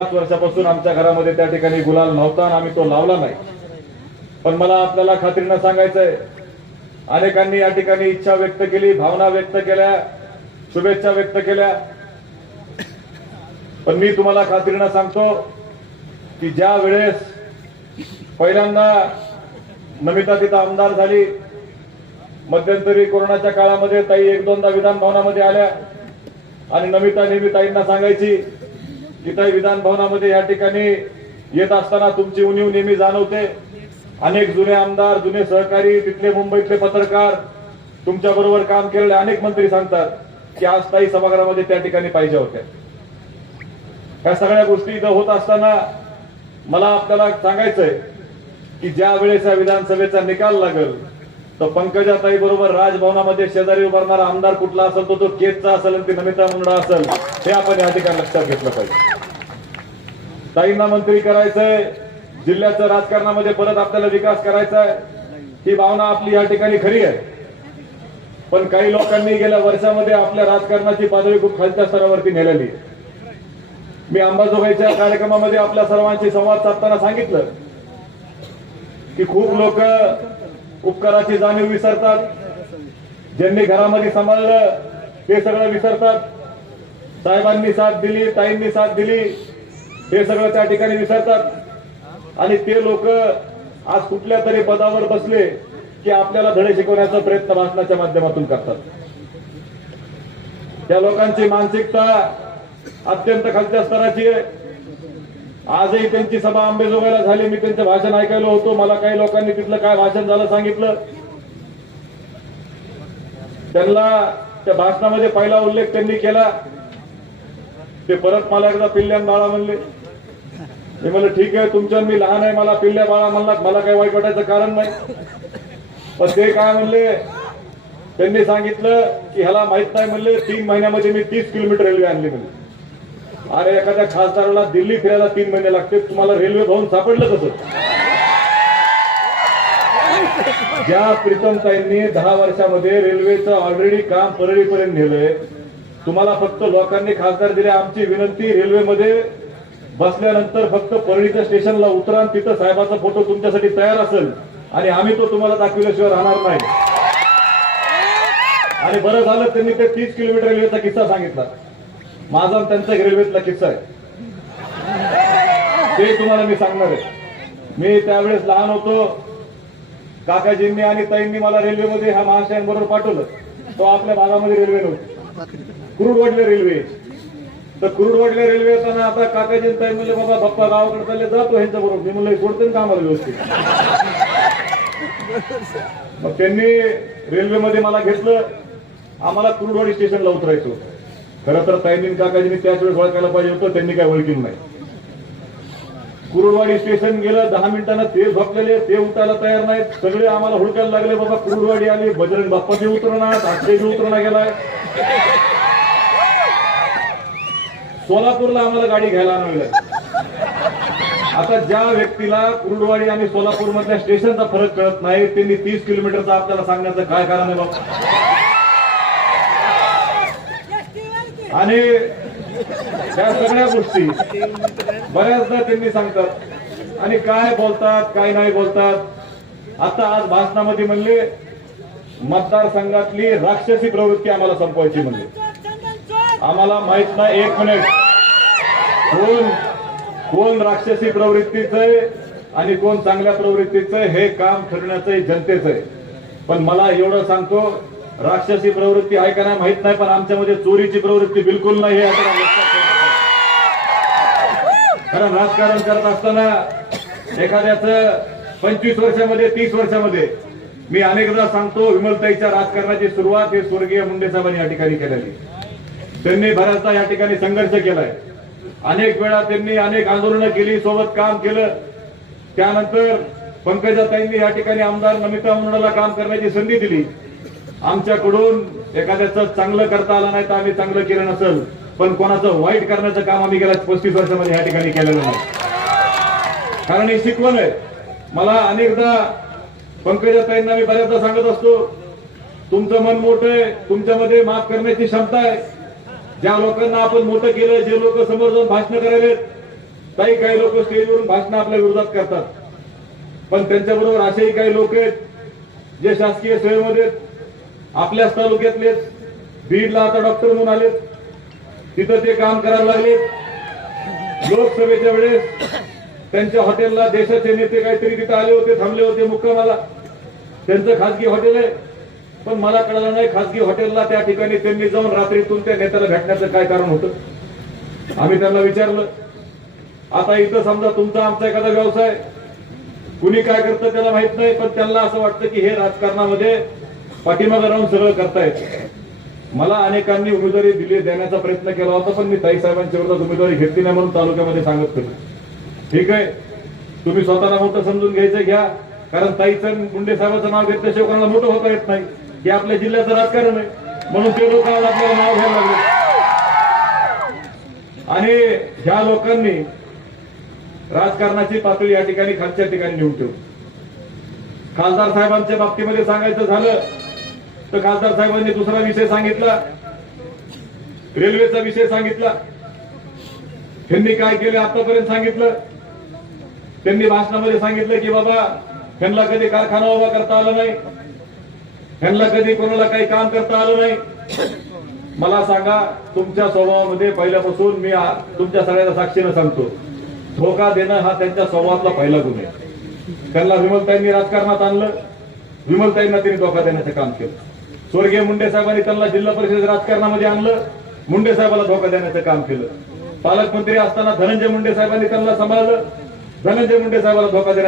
5 वर्षापासून आमच्या घरामध्ये त्या ठिकाणी गुलाल नव्हता आणि आम्ही तो लावला नाही. पण मला आपल्याला खात्रीनं सांगायचंय, अनेकांनी या ठिकाणी इच्छा व्यक्त केली, भावना व्यक्त केल्या, शुभेच्छा व्यक्त केल्या. पण मी तुम्हाला खात्रीनं सांगतो की ज्या वेळेस पहिल्यांदा नमिता तिथं आमदार झाली, मध्यंतरी कोरोनाच्या काळामध्ये ताई 1-2दा विधान भवनामध्ये आल्या आणि नमिता नेहमी ताईंना सांगायची की ताई विधान भवनामध्ये या ठिकाणी येत असताना तुमची उणीव नेहमी जाणवते. अनेक जुने आमदार, जुने सहकारी, तिथले मुंबईतले पत्रकार, तुमच्या बरोबर काम केलेले अनेक मंत्री सांगतात की आज ताई सभागृहामध्ये त्या ठिकाणी पाहिजे होत्या. ह्या सगळ्या गोष्टी इथं होत असताना मला आपल्याला सांगायचंय की ज्या वेळेस या विधानसभेचा निकाल लागेल तर पंकजाताई बरोबर राजभवनामध्ये शेजारी उभारणारा आमदार कुठला असेल तो केजचा असेल आणि ती नमिता मुंडा असेल, हे आपण या ठिकाणी लक्षात घेतलं पाहिजे. ताईंना मंत्री करायचंय, जिल्ह्याच्या राजकारणामध्ये परत आपल्याला विकास करायचा आहे, ही भावना आपली या ठिकाणी खरी आहे. पण काही लोकांनी गेल्या वर्षामध्ये आपल्या राजकारणाची पातळी खूप खालच्या स्तरावरती नेलेली. मी अंबाजोगाईच्या कार्यक्रमामध्ये आपल्या सर्वांशी संवाद साधताना सांगितलं की खूप लोक उपकाराची जाणीव विसरतात, ज्यांनी घरामध्ये सांभाळलं ते सगळं विसरतात. साहेबांनी साथ दिली, ताईंनी साथ दिली, हे सगळं त्या ठिकाणी विसरतात आणि ते लोक आज कुठल्या तरी पदावर बसले की आपल्याला धडे शिकवण्याचा प्रयत्न भाषणाच्या माध्यमातून करतात. त्या लोकांची मानसिकता अत्यंत खालच्या स्तराची आहे. आजही त्यांची सभा अंबाजोगाईला झाली, मी त्यांचं भाषण ऐकायला होतो. मला काही लोकांनी तिथलं काय भाषण झालं सांगितलं. त्यांना त्या भाषणामध्ये पहिला उल्लेख त्यांनी केला, ते परत मला एकदा पिल्ल्यान बाळा म्हणले. मी म्हणलं ठीक आहे, तुमच्या मी लहान आहे, मला पिल्ल्या बाळा म्हणलात, मला काही वाईट वाटायचं कारण नाही. पण ते काय म्हणले, त्यांनी सांगितलं की ह्याला माहित नाही म्हणले 3 महिन्यामध्ये मी 30 किलोमीटर रेल्वे आणली म्हणले. अरे एखाद्या खासदाराला दिल्ली फिरायला 3 महिने लागते, तुम्हाला रेल्वे भवन सापडलं कसं? ज्या प्रीतमताईंनी 10 वर्षामध्ये रेल्वेचं ऑलरेडी काम परळीपर्यंत नेलंय, तुम्हाला फक्त लोकांनी खासदार दिले. आमची विनंती, रेल्वेमध्ये बसल्यानंतर फक्त परळीच्या स्टेशनला उतरा आणि तिथं साहेबाचा फोटो तुमच्यासाठी तयार असेल आणि आम्ही तो तुम्हाला दाखविल्याशिवाय राहणार नाही. आणि बरं झालं त्यांनी ते 30 किलोमीटर रेल्वेचा किस्सा सांगितला. माझा त्यांचा रेल्वेतला किस्सा आहे, ते तुम्हाला मी सांगणार आहे. मी त्यावेळेस लहान होतो, काकाजींनी आणि ताईंनी मला रेल्वेमध्ये ह्या महाशयांबरोबर पाठवलं. तो आपल्या भागामध्ये रेल्वे नव्हती, कुरुडवाडीला रेल्वे. तर कुरुडवाडीला रेल्वे येताना आता काकाजी ताई म्हणले बाबा बाप्पा गावाकडे चालले, जातो ह्यांच्या बरोबर. मी म्हणलं सोडते ना आम्हाला व्यवस्थित. मग त्यांनी रेल्वेमध्ये मला घेतलं, आम्हाला कुरुडवाडी स्टेशनला उतरायचं होतं. खरं तर ताईंनी काकाजींनी त्याच वेळेस ओळखायला पाहिजे होतं, त्यांनी काय ओळखील नाही. कुरुडवाडी स्टेशन गेलं, 10 मिनिटांना ते झोपलेले, ते उठायला तयार नाहीत. सगळे आम्हाला हुडकायला लागले, बाबा कुरुडवाडी आली, बजरंग बाप्पा बी उतरणार, अक्षय बी उतरणार गेलाय. सोलापूरला आम्हाला गाडी घ्यायला आणलं. आता ज्या व्यक्तीला कुरुडवाडी आणि सोलापूर मधल्या स्टेशनचा फरक कळत नाही, त्यांनी 30 किलोमीटरचा आपल्याला सांगण्याचं काय कारण आहे बाबा? आणि त्या सगळ्या गोष्टी बऱ्याचदा त्यांनी सांगतात आणि काय बोलतात, काय नाही बोलतात. आता आज भाषणामध्ये म्हणले मतदारसंघातली राक्षसी प्रवृत्ती आम्हाला संपवायची म्हणले. आम्हाला माहित नाही, 1 मिनिट, कोण राक्षसी प्रवृत्तीचं आहे आणि कोण चांगल्या प्रवृत्तीचं आहे, हे काम ठरवण्याचं जनतेचं आहे. पण मला एवढं सांगतो, राक्षसी प्रवृत्ती आहे का नाही माहित नाही, पण आमच्यामध्ये चोरीची प्रवृत्ती बिलकुल नाही. हे आपण लक्षात ठेवायचं. कारण राजकारण करत असताना एखाद्याचं 25 वर्षामध्ये, 30 वर्षामध्ये, मी अनेकदा सांगतो, विमलताईच्या राजकारणाची सुरुवात हे स्वर्गीय मुंडे साहेबांनी या ठिकाणी केलेली. त्यांनी बऱ्याचदा या ठिकाणी संघर्ष केलाय. अनेक वेळा त्यांनी अनेक आंदोलनं केली, सोबत काम केलं. त्यानंतर पंकजाताईंनी या ठिकाणी आमदार नमिता मुंडाला काम करण्याची संधी दिली. आमच्याकडून एखाद्याचं चांगलं करता आलं नाही तर आम्ही चांगलं केलं नसेल, पण कोणाचं वाईट करण्याचं काम आम्ही गेल्या 35 वर्षामध्ये या ठिकाणी केलेलं नाही. कारण ही शिकवण आहे. मला अनेकदा पंकजाताईंना मी बऱ्याचदा सांगत असतो, तुमचं मन मोठं आहे, तुमच्यामध्ये माफ करण्याची क्षमता आहे. ज्या लोकांना आपण मोठं केलं, जे लोक समोर जाऊन भाषण करायलेत, काही लोक स्टेजवरून भाषण आपल्या विरोधात करतात, पण त्यांच्याबरोबर असेही काही लोक आहेत जे शासकीय सेवेमध्ये आपल्याच तालुक्यातले, बीडला आता डॉक्टर म्हणून आलेत, तिथं ते काम करायला लागले. लोकसभेच्या वेळेस त्यांच्या हॉटेलला देशाचे नेते काहीतरी तिथे आले होते, थांबले होते मुक्कामाला. त्यांचं खासगी हॉटेल आहे, पण मला कळलं नाही खासगी हॉटेलला त्या ठिकाणी त्यांनी जाऊन रात्रीतून त्या नेत्याला भेटण्याचं काय कारण होतं. आम्ही त्यांना विचारलं. आता इथं समजा तुमचा आमचा एखादा व्यवसाय, कुणी काय करतं त्याला माहित नाही, पण त्यांना असं वाटतं की हे राजकारणामध्ये पाठीमागे राहून सगळं करतायत. मला अनेकांनी उमेदवारी देण्याचा प्रयत्न केला होता, पण मी ताई साहेबांच्या विरोधात उमेदवारी घेतली नाही म्हणून तालुक्यामध्ये सांगत होतो. ठीक आहे, तुम्ही स्वतःला मोठं समजून घ्यायचं घ्या, कारण ताईचं मुंडे साहेबांचं नाव घेतल्याशिवाय कोणाला मोठं होता येत नाही. हे आपल्या जिल्ह्याचं राजकारण आहे, म्हणून ते लोक आपल्याला नाव घ्यायला लागले. आणि ह्या लोकांनी राजकारणाची पातळी या ठिकाणी खालच्या ठिकाणी नेऊन ठेवली. खासदार साहेबांच्या बाबतीमध्ये सांगायचं झालं तर खासदार साहेबांनी दुसरा विषय सांगितला, रेल्वेचा विषय सांगितला. त्यांनी काय केलं आतापर्यंत सांगितलं. त्यांनी भाषणामध्ये सांगितलं की बाबा त्यांना कधी कारखाना उभा करता आला नाही, त्यांना कधी कोणाला काही काम करता आलं नाही. मला सांगा, तुमच्या स्वभावामध्ये पहिल्यापासून मी तुमच्या सगळ्यांना साक्षीनं सांगतो, धोका देणं हा त्यांच्या स्वभावातला पहिला गुण आहे. त्यांना विमलताईंनी राजकारणात आणलं, विमलताईंना त्यांनी धोका देण्याचं काम केलं. स्वर्गीय मुंडे साहेबांनी त्यांना जिल्हा परिषद राजकारणामध्ये आणलं, मुंडे साहेबांना धोका देण्याचं काम केलं. पालकमंत्री असताना धनंजय मुंडे साहेबांनी त्यांना सांभाळलं, धनंजय मुंडे साहेबांना धोका देण्याचं